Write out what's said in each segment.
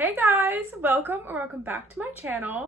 Hey guys, welcome back to my channel.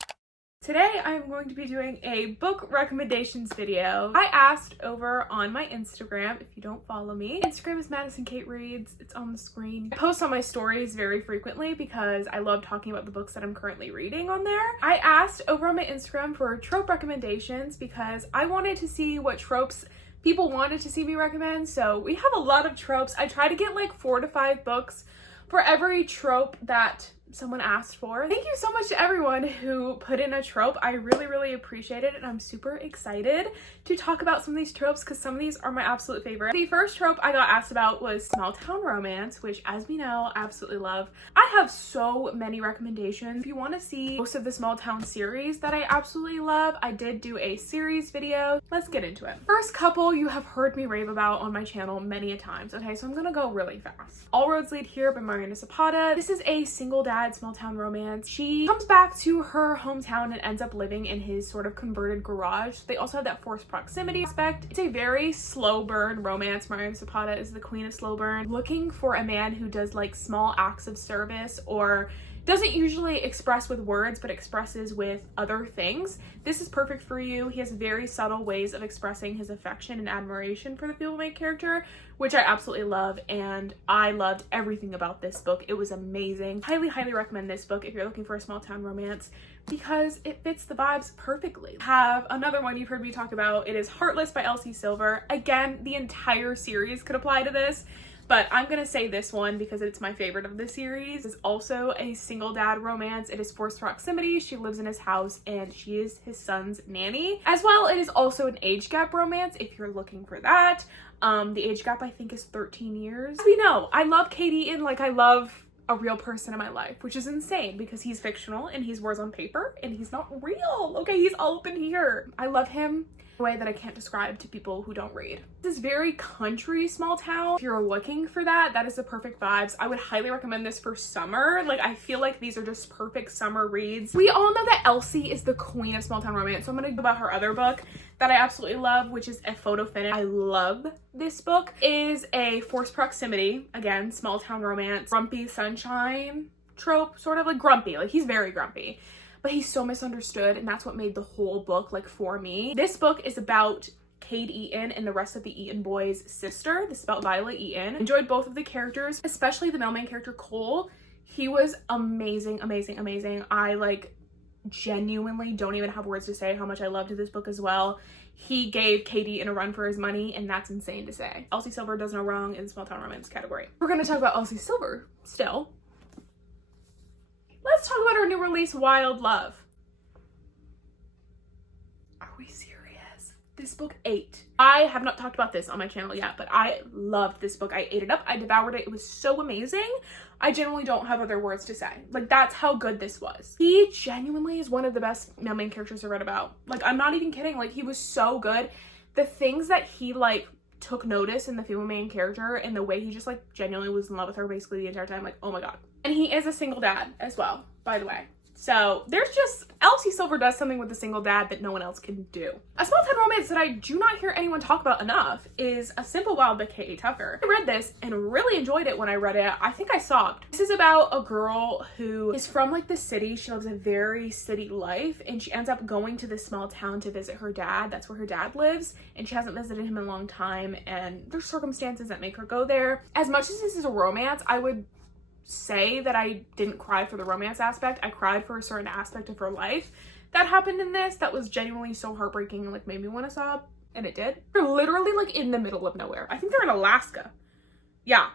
Today I'm going to be doing a book recommendations video. I asked over on my Instagram, if you don't follow me. Instagram is Madison Kate Reads, it's on the screen. I post on my stories very frequently because I love talking about the books that I'm currently reading on there. I asked over on my Instagram for trope recommendations because I wanted to see what tropes people wanted to see me recommend. So we have a lot of tropes. I try to get like 4 to 5 books for every trope that someone asked for. Thank you so much to everyone who put in a trope. I really appreciate it, and I'm super excited to talk about some of these tropes because some of these are my absolute favorite. The first trope I got asked about was small town romance, which, as we know, I absolutely love. I have so many recommendations. If you want to see most of the small town series that I absolutely love, I did do a series video. Let's get into it. First couple you have heard me rave about on my channel many a times. Okay, so I'm gonna go really fast. All Roads Lead Here by Mariana Zapata. This is a single dad small town romance. She comes back to her hometown and ends up living in his sort of converted garage. They also have that forced proximity aspect. It's a very slow burn romance. Mariana Zapata is the queen of slow burn. Looking for a man who does like small acts of service or doesn't usually express with words but expresses with other things. This is perfect for you. He has very subtle ways of expressing his affection and admiration for the female main character, which I absolutely love, and I loved everything about this book. It was amazing. Highly recommend this book if you're looking for a small town romance because it fits the vibes perfectly. Have another one you've heard me talk about. It is Heartless by Elsie Silver. Again, the entire series could apply to this, but I'm gonna say this one because it's my favorite of the series. It's also a single dad romance. It is forced proximity. She lives in his house and she is his son's nanny. As well, it is also an age gap romance if you're looking for that. The age gap I think is 13 years. As we know, I love Kate Eaton like I love a real person in my life, which is insane because he's fictional and he's words on paper and he's not real. Okay, he's all up in here. I love him in a way that I can't describe to people who don't read. This is very country small town. If you're looking for that, that is the perfect vibes. I would highly recommend this for summer. Like, I feel like these are just perfect summer reads. We all know that Elsie is the queen of small town romance, so I'm gonna go about her other book that I absolutely love, which is A Photo Finish. I love this book. It is a forced proximity, again, small town romance, grumpy sunshine trope, sort of like grumpy, like he's very grumpy, but he's so misunderstood, and that's what made the whole book like for me. This book is about Kate Eaton and the rest of the Eaton boys' sister. This is about Violet Eaton. Enjoyed both of the characters, especially the male main character Cole. He was amazing. I like genuinely don't even have words to say how much I loved this book as well. He gave Kate Eaton a run for his money, and that's insane to say. Elsie Silver does no wrong in the small town romance category. We're gonna talk about Elsie Silver still. Let's talk about our new release, Wild Love. Are we serious? This book ate. I have not talked about this on my channel yet, but I loved this book. I ate it up. I devoured it. It was so amazing. I genuinely don't have other words to say. Like, that's how good this was. He genuinely is one of the best male main characters I read about. Like, I'm not even kidding. Like, he was so good. The things that he, like, took notice in the female main character and the way he just, like, genuinely was in love with her basically the entire time. Like, oh my god. And he is a single dad as well, by the way. So there's just, Elsie Silver does something with a single dad that no one else can do. A small town romance that I do not hear anyone talk about enough is A Simple Wild by K.A. Tucker. I read this and really enjoyed it when I read it. I think I sobbed. This is about a girl who is from like the city. She lives a very city life, and she ends up going to this small town to visit her dad. That's where her dad lives, and she hasn't visited him in a long time, and there's circumstances that make her go there. As much as this is a romance, I would say that I didn't cry for the romance aspect. I cried for a certain aspect of her life that happened in this that was genuinely so heartbreaking and like made me want to sob, and it did. They're literally like in the middle of nowhere. I think they're in Alaska. Yeah,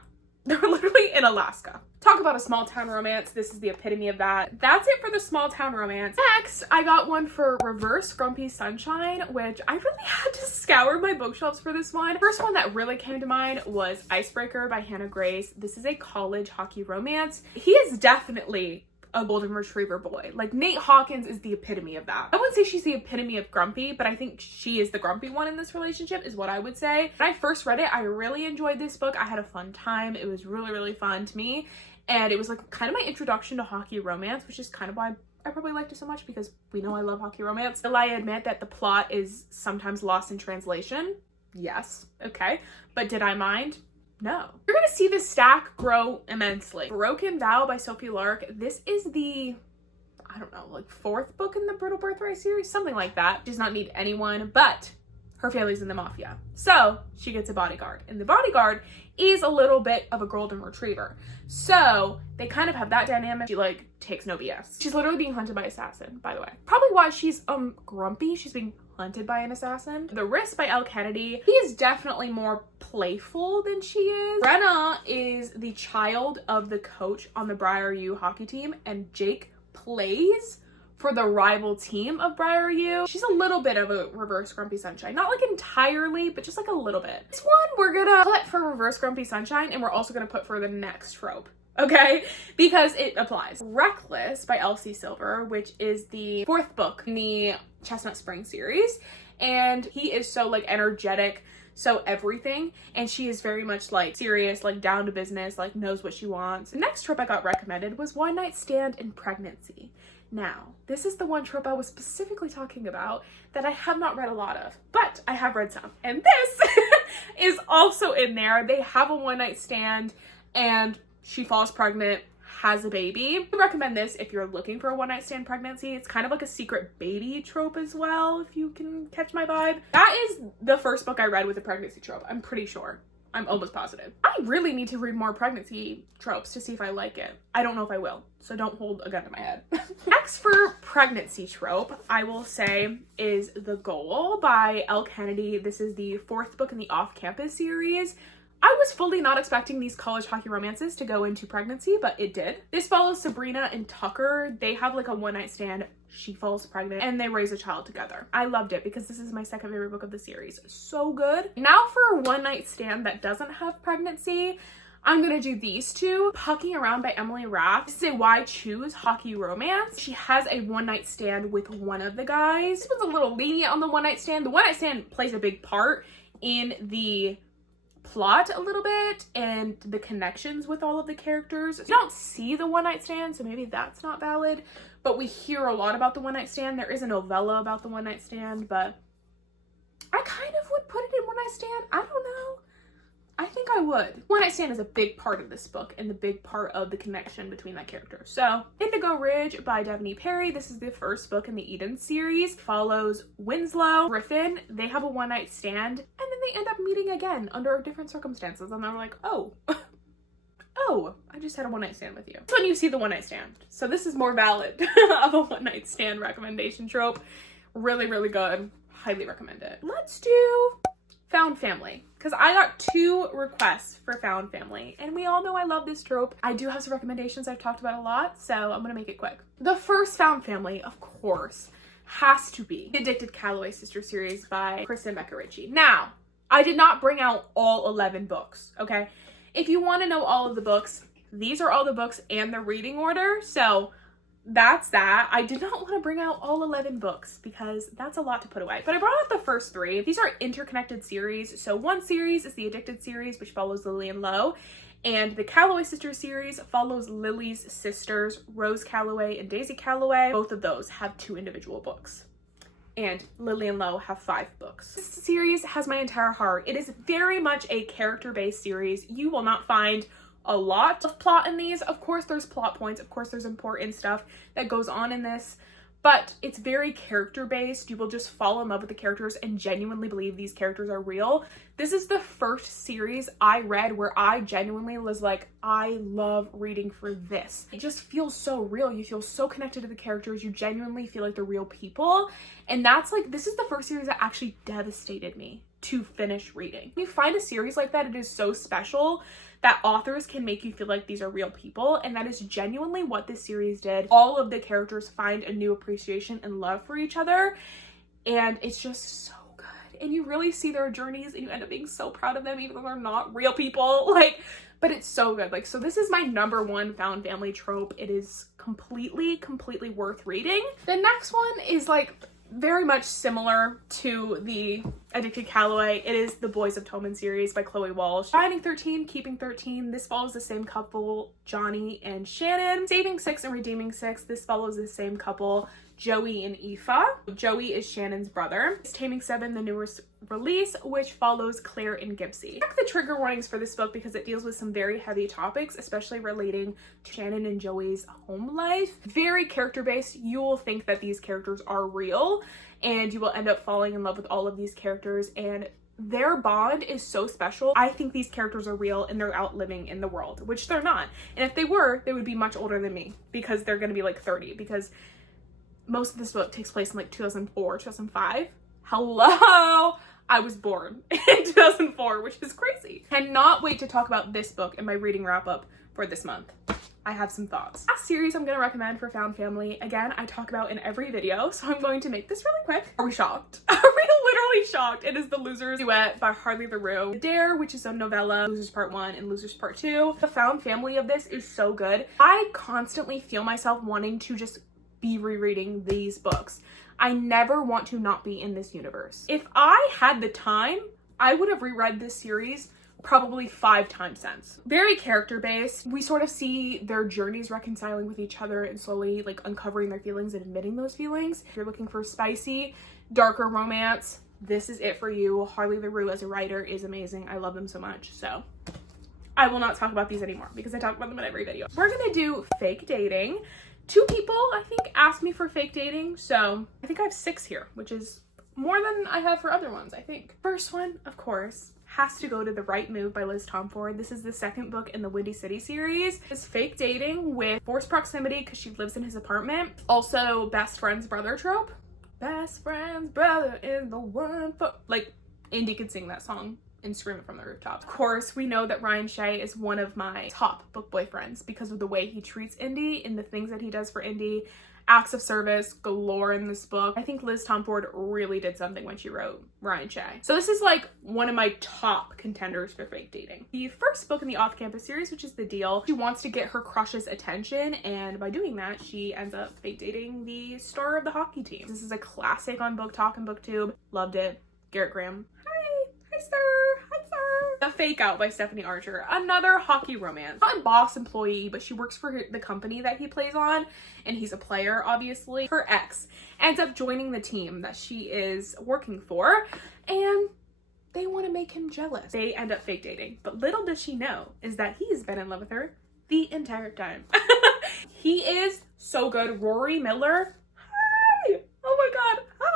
they're literally in Alaska. Talk about a small town romance. This is the epitome of that. That's it for the small town romance. Next, I got one for Reverse Grumpy Sunshine, which I really had to scour my bookshelves for this one. First one that really came to mind was Icebreaker by Hannah Grace. This is a college hockey romance. He is definitely a golden retriever boy. Like, Nate Hawkins is the epitome of that. I wouldn't say she's the epitome of grumpy, but I think she is the grumpy one in this relationship is what I would say. When I first read it, I really enjoyed this book. I had a fun time. It was really fun to me. And it was like kind of my introduction to hockey romance, which is kind of why I probably liked it so much, because we know I love hockey romance. Will I admit that the plot is sometimes lost in translation? Yes. Okay. But did I mind? No. You're gonna see the stack grow immensely. Broken Vow by Sophie Lark. This is the, I don't know, like 4th book in the Brutal Birthright series, something like that. She does not need anyone, but her family's in the mafia. So she gets a bodyguard, and the bodyguard is a little bit of a golden retriever. So they kind of have that dynamic. She like takes no BS. She's literally being hunted by an assassin, by the way. Probably why she's grumpy. She's being hunted by an assassin. The Risk by Elle Kennedy. He is definitely more playful than she is. Brenna is the child of the coach on the byeeeeeee hockey team, and Jake plays for the rival team of byeeeeeee. She's a little bit of a reverse Grumpy Sunshine. Not like entirely, but just like a little bit. This one we're gonna put for reverse Grumpy Sunshine, and we're also gonna put for the next trope, okay? Because it applies. Reckless by Elsie Silver, which is the 4th book in the Chestnut Spring series. And he is so like energetic, so everything. And she is very much like serious, like down to business, like knows what she wants. The next trope I got recommended was One Night Stand in Pregnancy. Now, this is the one trope I was specifically talking about that I have not read a lot of, but I have read some. And this is also in there. They have a one night stand and she falls pregnant, has a baby. I recommend this if you're looking for a one night stand pregnancy. It's kind of like a secret baby trope as well, if you can catch my vibe. That is the first book I read with a pregnancy trope, I'm pretty sure. I'm almost positive. I really need to read more pregnancy tropes to see if I like it. I don't know if I will, so don't hold a gun to my head. Next for pregnancy trope, I will say, is The Goal by Elle Kennedy. This is the 4th book in the Off Campus series. I was fully not expecting these college hockey romances to go into pregnancy, but it did. This follows Sabrina and Tucker. They have like a one night stand. She falls pregnant and they raise a child together. I loved it because this is my 2nd favorite book of the series. So good. Now for a one night stand that doesn't have pregnancy, I'm gonna do these two. Pucking Around by Emily Rath. This is a Why Choose hockey romance. She has a one night stand with one of the guys. This was a little lenient on the one night stand. The one night stand plays a big part in the plot a little bit and the connections with all of the characters. You don't see the one night stand, so maybe that's not valid, but we hear a lot about the one night stand. There is a novella about the one night stand, but I kind of would put it in one night stand. I don't know. I think I would. One night stand is a big part of this book and the big part of the connection between that character. So Indigo Ridge by Devaney Perry. This is the 1st book in the Eden series. Follows Winslow, Griffin. They have a one night stand and then they end up meeting again under different circumstances. And they're like, oh, oh, I just had a one night stand with you. That's when you see the one night stand. So this is more valid of a one night stand recommendation trope. Really, really good. Highly recommend it. Let's do Found Family, because I got 2 requests for Found Family, and we all know I love this trope. I do have some recommendations I've talked about a lot, so I'm gonna make it quick. The first Found Family, of course, has to be the Addicted Calloway Sister series by Kristen Becker-Ritchie. Now, I did not bring out all 11 books, okay? If you want to know all of the books, these are all the books and the reading order, so that's that. I did not want to bring out all 11 books because that's a lot to put away, but I brought out the first 3. These are interconnected series. So one series is the Addicted series, which follows Lily and Lo, and the Calloway Sisters series follows Lily's sisters, Rose Calloway and Daisy Calloway. Both of those have 2 individual books, and Lily and Lo have 5 books. This series has my entire heart. It is very much a character-based series. You will not find a lot of plot in these. Of course there's plot points, of course there's important stuff that goes on in this, but it's very character based. You will just fall in love with the characters and genuinely believe these characters are real. This is the first series I read where I genuinely was like, I love reading for this. It just feels so real. You feel so connected to the characters. You genuinely feel like they're real people. And that's like, this is the first series that actually devastated me to finish reading. When you find a series like that, it is so special that authors can make you feel like these are real people, and that is genuinely what this series did. All of the characters find a new appreciation and love for each other, and it's just so good. And you really see their journeys, and you end up being so proud of them, even though they're not real people. Like, but it's so good. Like, so this is my #1 found family trope. It is completely worth reading. The next one is like very much similar to the Addicted Calloway. It is the Boys of Tolman series by Chloe Walsh. Finding 13, Keeping 13. This follows the same couple, Johnny and Shannon. Saving 6 and Redeeming 6. This follows the same couple, Joey and Aoife. Joey is Shannon's brother. Taming 7, the newest release, which follows Claire and Gibbsy. Check the trigger warnings for this book because it deals with some very heavy topics, especially relating to Shannon and Joey's home life. Very character-based. You will think that these characters are real, and you will end up falling in love with all of these characters, and their bond is so special. I think these characters are real and they're out living in the world, which they're not. And if they were, they would be much older than me because they're going to be like 30, because most of this book takes place in like 2004, 2005. Hello! I was born in 2004, which is crazy. Cannot wait to talk about this book in my reading wrap up for this month. I have some thoughts. Last series I'm going to recommend for Found Family, again, I talk about in every video, so I'm going to make this really quick. Are we shocked? Are we literally shocked? It is The Losers Duet by Harley LaRue. Dare, which is a novella, Losers Part 1 and Losers Part 2. The Found Family of this is so good. I constantly feel myself wanting to just be rereading these books. I never want to not be in this universe. If I had the time, I would have reread this series probably 5 times since. Very character-based. We sort of see their journeys reconciling with each other and slowly like uncovering their feelings and admitting those feelings. If you're looking for spicy, darker romance, this is it for you. Harley LaRue as a writer is amazing. I love them so much. So I will not talk about these anymore because I talk about them in every video. We're gonna do fake dating. 2 people, I think, asked me for fake dating, so I think I have 6 here, which is more than I have for other ones, I think. First one, of course, has to go to The Right Move by Liz Tomford. This is the second book in the Windy City series. It's fake dating with forced proximity because she lives in his apartment. Also, best friend's brother trope. Best friend's brother is the one for... Like, Indy could sing that song and scream it from the rooftop. Of course, we know that Ryan Shea is one of my top book boyfriends because of the way he treats Indy and the things that he does for Indy. Acts of service galore in this book. I think Liz Tomford really did something when she wrote Ryan Shea. So this is like one of my top contenders for fake dating. The first book in the off-campus series, which is The Deal, she wants to get her crush's attention, and by doing that, she ends up fake dating the star of the hockey team. This is a classic on Book Talk and BookTube. Loved it. Garrett Graham. Hi sir. Hi sir. The Fake Out by Stephanie Archer. Another hockey romance. Not a boss employee, but she works for the company that he plays on, and he's a player, obviously. Her ex ends up joining the team that she is working for, and they want to make him jealous. They end up fake dating, but little does she know is that he's been in love with her the entire time. He is so good. Rory Miller. Hi. Oh my god. Hi.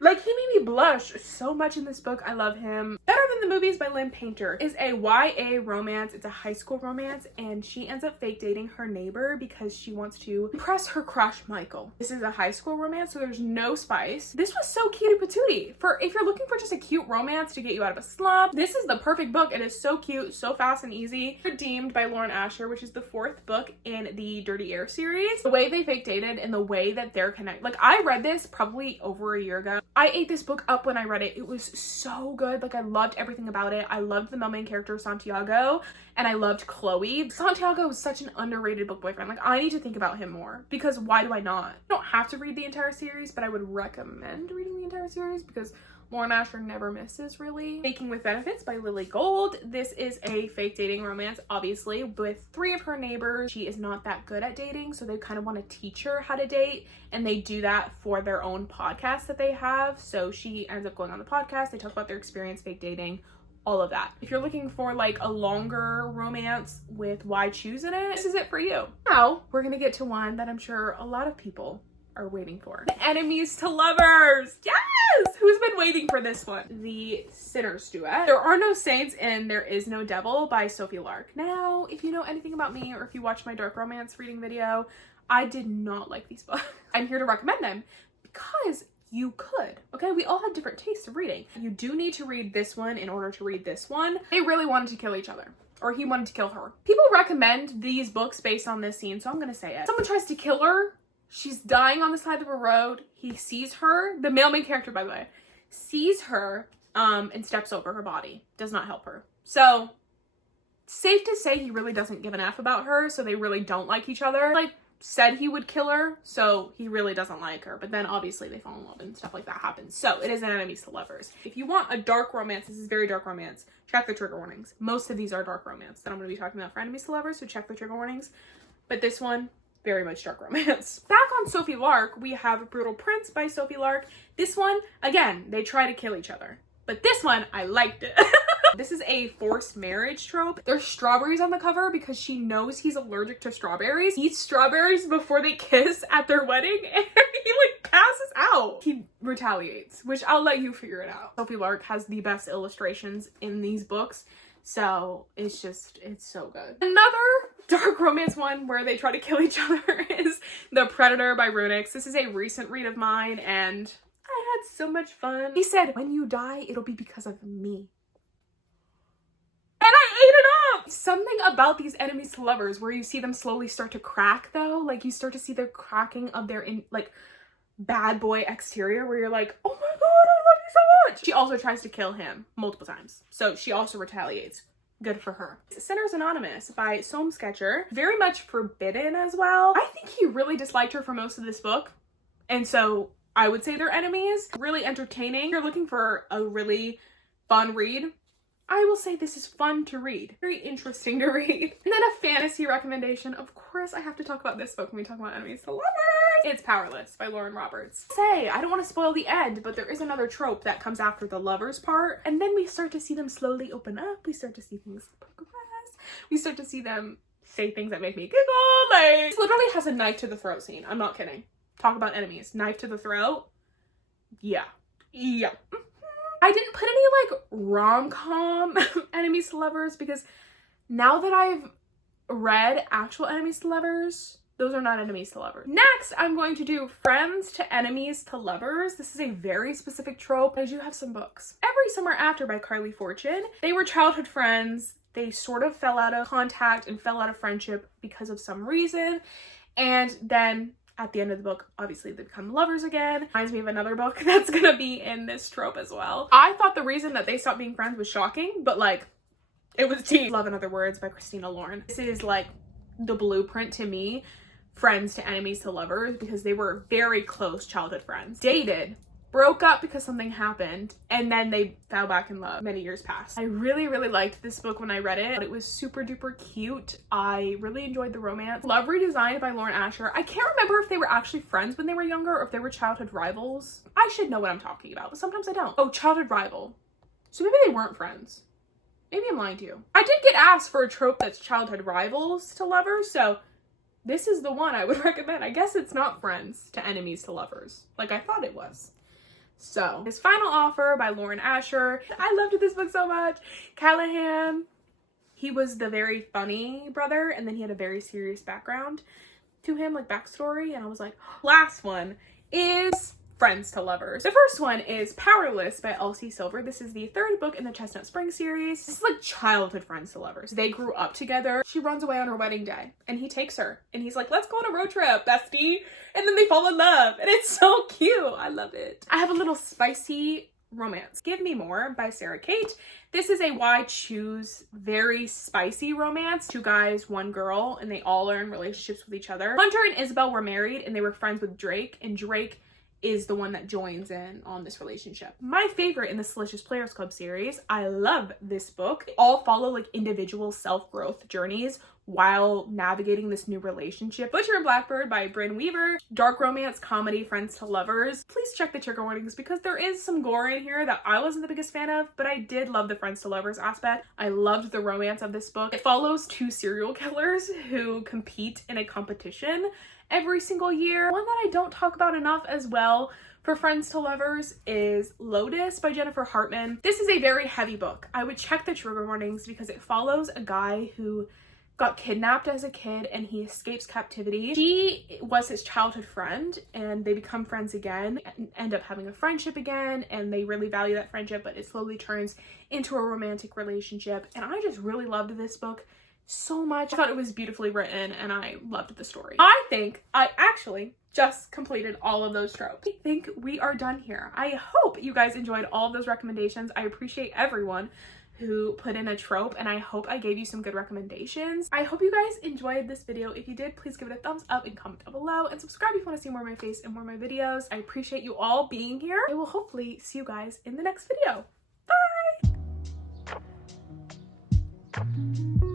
Like, he made me blush so much in this book. I love him. Better Than the Movies by Lynn Painter is a YA romance. It's a high school romance, and she ends up fake dating her neighbor because she wants to impress her crush, Michael. This is a high school romance, so there's no spice. This was so cute and patootie. If you're looking for just a cute romance to get you out of a slump, this is the perfect book. It is so cute, so fast and easy. Redeemed by Lauren Asher, which is the 4th book in the Dirty Air series. The way they fake dated and the way that they're connected. Like, I read this probably over a year ago. I ate this book up when I read it. It was so good. Like, I loved everything about it. I loved the main character, Santiago, and I loved Chloe. Santiago is such an underrated book boyfriend. Like, I need to think about him more because why do I not? You don't have to read the entire series, but I would recommend reading the entire series because Lauren Asher never misses, really. Baking with Benefits by Lily Gold. This is a fake dating romance, obviously, with 3 of her neighbors. She is not that good at dating, so they kind of want to teach her how to date, and they do that for their own podcast that they have. So she ends up going on the podcast. They talk about their experience fake dating, all of that. If you're looking for like a longer romance with Why Choose in it, this is it for you. Now, we're gonna get to one that I'm sure a lot of people are waiting for. Enemies to Lovers. Yes! Who's been waiting for this one? The Sinners Duet. There Are No Saints and There Is No Devil by Sophie Lark. Now, if you know anything about me or if you watch my dark romance reading video, I did not like these books. I'm here to recommend them because you could, okay? We all have different tastes of reading. You do need to read this one in order to read this one. They really wanted to kill each other, or he wanted to kill her. People recommend these books based on this scene, so I'm gonna say it. Someone tries to kill her. She's dying on the side of a road. He sees her, the male main character, by the way, sees her and steps over her body. Does not help her. So, safe to say he really doesn't give an F about her, so they really don't like each other. Like, said he would kill her, so he really doesn't like her. But then obviously they fall in love and stuff like that happens. So it is an enemies to lovers. If you want a dark romance, this is very dark romance, check the trigger warnings. Most of these are dark romance that I'm going to be talking about for enemies to lovers, so check the trigger warnings. But this one, very much dark romance. Back on Sophie Lark, we have Brutal Prince by Sophie Lark. This one, again, they try to kill each other. But this one, I liked it. This is a forced marriage trope. There's strawberries on the cover because she knows he's allergic to strawberries. He eats strawberries before they kiss at their wedding and he like passes out. He retaliates, which I'll let you figure it out. Sophie Lark has the best illustrations in these books. So it's so good. Another dark romance one where they try to kill each other is The Predator by Runix. This is a recent read of mine and I had so much fun. He said, when you die, it'll be because of me. And I ate it up! Something about these enemies to lovers where you see them slowly start to crack though. Like you start to see the cracking of their bad boy exterior where you're like, oh my god, I love you so much! She also tries to kill him multiple times. So she also retaliates. Good for her. Sinners Anonymous by Soam Sketcher. Very much forbidden as well. I think he really disliked her for most of this book. And so I would say they're enemies. Really entertaining. If you're looking for a really fun read, I will say this is fun to read. Very interesting to read. And then a fantasy recommendation. Of course, I have to talk about this book when we talk about enemies to lovers. It's Powerless by Lauren Roberts. I don't want to spoil the end, but there is another trope that comes after the lovers part. And then we start to see them slowly open up. We start to see things progress. We start to see them say things that make me giggle. Like, this literally has a knife to the throat scene. I'm not kidding. Talk about enemies. Knife to the throat. Yeah. Yeah. I didn't put any like rom-com enemies to lovers because now that I've read actual enemies to lovers, those are not enemies to lovers. Next, I'm going to do friends to enemies to lovers. This is a very specific trope. I do have some books. Every Summer After by Carly Fortune. They were childhood friends. They sort of fell out of contact and fell out of friendship because of some reason. And then at the end of the book, obviously they become lovers again. Reminds me of another book that's gonna be in this trope as well. I thought the reason that they stopped being friends was shocking, but like, it was tea. Love in Other Words by Christina Lauren. This is like the blueprint to me, friends to enemies to lovers, because they were very close childhood friends. Dated, broke up because something happened, and then they fell back in love. Many years passed. I really, really liked this book when I read it. It was super duper cute. I really enjoyed the romance. Love Redesigned by Lauren Asher. I can't remember if they were actually friends when they were younger or if they were childhood rivals. I should know what I'm talking about, but sometimes I don't. Oh, childhood rival. So maybe they weren't friends. Maybe I'm lying to you. I did get asked for a trope that's childhood rivals to lovers, so this is the one I would recommend. I guess it's not friends to enemies to lovers, like I thought it was. So, His Final Offer by Lauren Asher. I loved this book so much. Callahan, he was the very funny brother, and then he had a very serious background to him, like backstory, and I was like, last one is Friends to Lovers. The first one is Powerless by Elsie Silver. This is the third book in the Chestnut Spring series. This is like childhood friends to lovers. They grew up together. She runs away on her wedding day and he takes her and he's like, let's go on a road trip, bestie. And then they fall in love and it's so cute. I love it. I have a little spicy romance. Give Me More by Sarah Kate. This is a why choose very spicy romance. 2 guys, 1 girl, and they all are in relationships with each other. Hunter and Isabel were married and they were friends with Drake, and Drake is the one that joins in on this relationship. My favorite in the Salacious Players Club series. I love this book. They all follow like individual self-growth journeys while navigating this new relationship. Butcher and Blackbird by Brynn Weaver. Dark romance, comedy, friends to lovers. Please check the trigger warnings because there is some gore in here that I wasn't the biggest fan of, but I did love the friends to lovers aspect. I loved the romance of this book. It follows 2 serial killers who compete in a competition every single year. One that I don't talk about enough as well for friends to lovers is Lotus by Jennifer Hartman. This is a very heavy book. I would check the trigger warnings because it follows a guy who got kidnapped as a kid and he escapes captivity. She was his childhood friend and they become friends again and end up having a friendship again, and they really value that friendship, but it slowly turns into a romantic relationship. And I just really loved this book so much. I thought it was beautifully written and I loved the story. I think I actually just completed all of those tropes. I think we are done here. I hope you guys enjoyed all of those recommendations. I appreciate everyone who put in a trope, and I hope I gave you some good recommendations. I hope you guys enjoyed this video. If you did, please give it a thumbs up and comment down below, and subscribe if you want to see more of my face and more of my videos. I appreciate you all being here. I will hopefully see you guys in the next video. Bye!